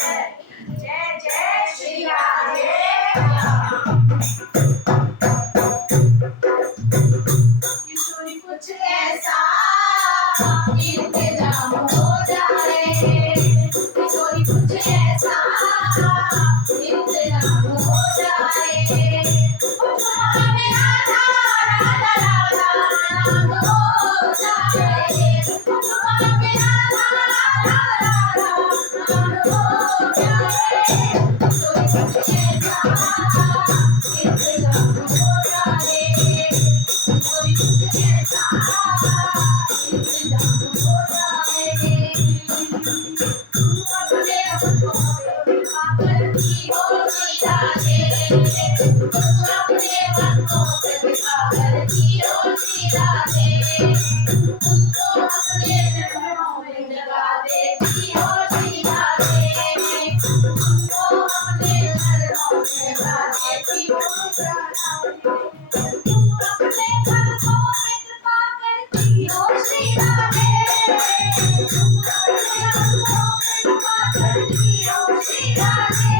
जय जय श्री राधे। किशोरी कुछ ऐसा इंतजाम हो जाए, किशोरी कुछ ऐसा इंतजाम हो जाए, तुम्हारे राधा राधा राधा नाम हो जाए, तुम्हारे राधा राधा राधा नाम हो जाए, किशोरी कुछ ऐसा इंतजाम हो जाए, किशोरी कुछ ऐसा इंतजाम हो जाए। तुम अपने हाथों पे पागल की हो जाए, तुम अपने हाथों पे पागल की हो जाए, तुमको अपने चरणों में जगा देती हो जाए, तुमको अपने चरणों में जगा देती हो जाए, तुम अपने हाथों में कृपा करती हो श्री राधे, तुम अपने हाथों में कृपा करती हो श्री राधे,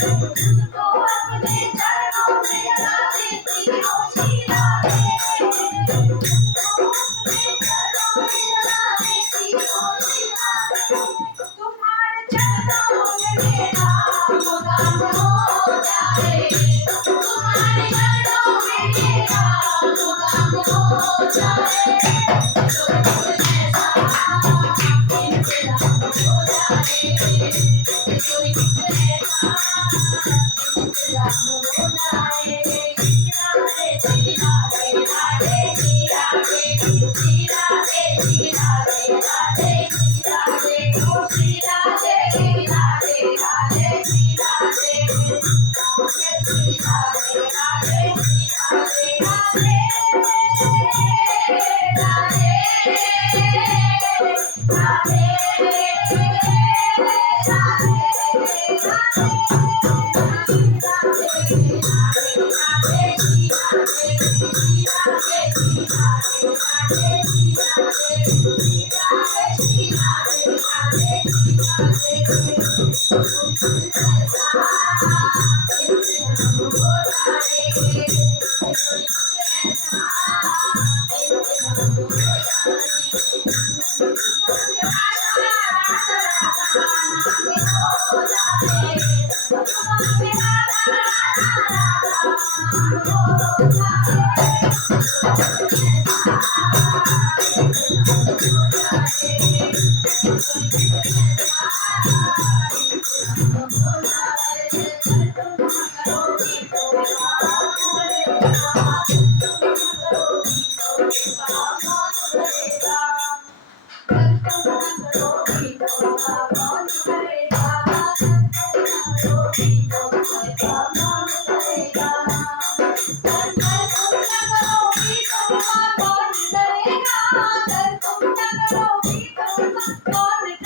तुमको अपने चरणों में जगा देती हो श्री राधे, तुमको अपने चरणों में जगा देती हो श्री राधे, तुम्हारे चरणों में मेरा मुकाम हो जाए, तुम्हारे चरणों में मेरा मुकाम हो जाए, किशोरी कुछ ऐसा इंतजाम हो जाए, किशोरी कुछ ऐसा इंतजाम हो जाए, श्री राधे राधे श्री राधे श्री राधे श्री राधे राधे श्री राधे ओ श्री राधे राधे राधे श्री राधे श्री राधे राधे श्री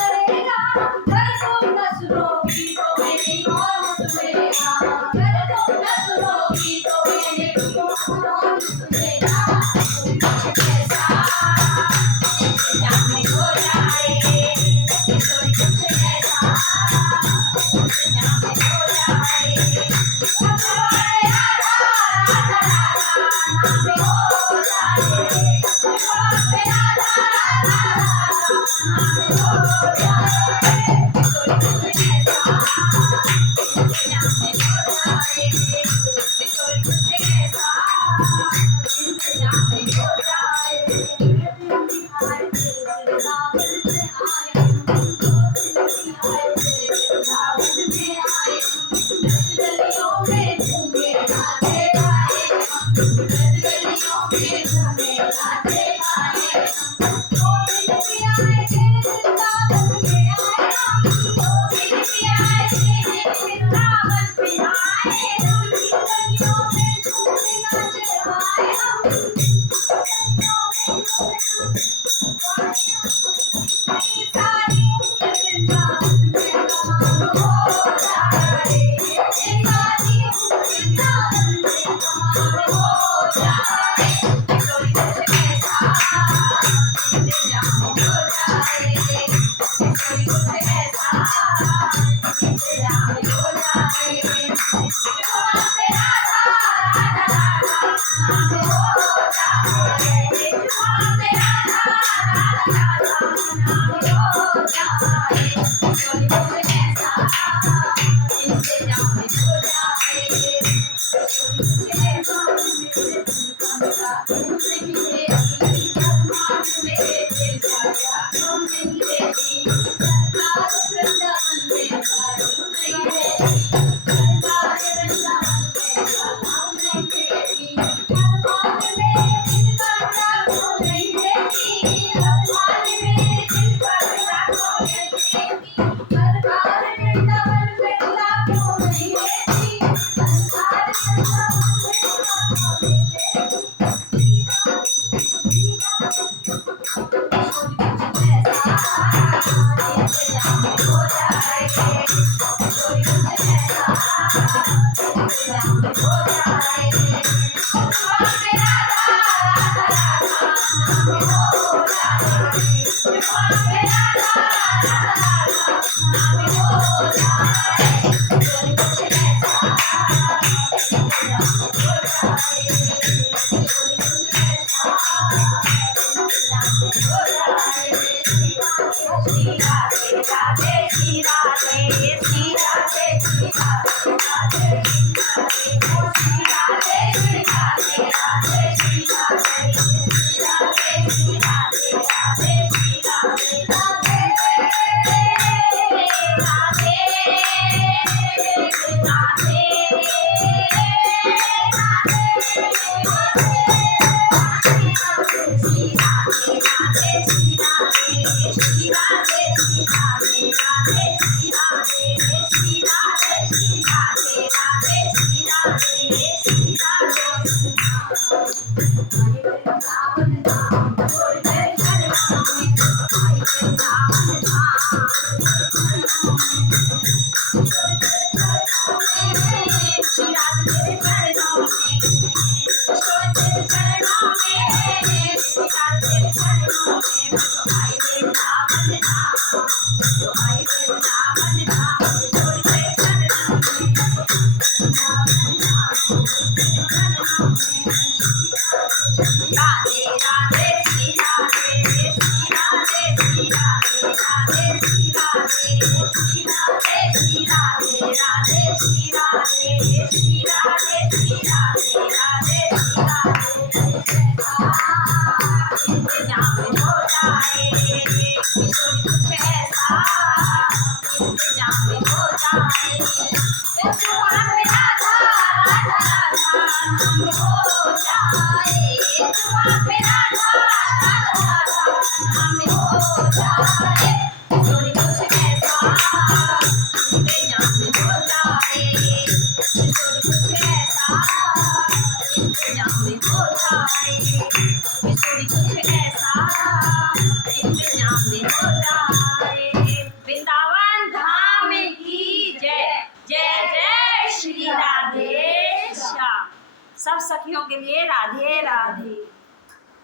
राधे राधे इंतजाम हो जाए। त्रिभुवन पे राधा राधा राधा नाम हो जाए। त्रिभुवन पे राधा राधा राधा नाम हो जाए। किशोरी कुछ ऐसा इंतजाम हो जाए। किशोरी कुछ ऐसा मेरे दिल का मेरा तुम नहीं देती। अरमान मेरे दिल का मेरा तुम नहीं देती। सरकार वृंदावन में तुम नहीं देती। सरकार वृंदावन में तुम नहीं देती। अरमान मेरे दिल का मेरा तुम नहीं देती। अरमान मेरे दिल का मेरा तुम नहीं देती। सरकार वृंदावन में तुम नहीं देती। सरकार वृंदावन में तुम नहीं वृंदावन धाम की जय। जय जय श्री राधे श्याम। सब सखियों के लिए राधे राधे।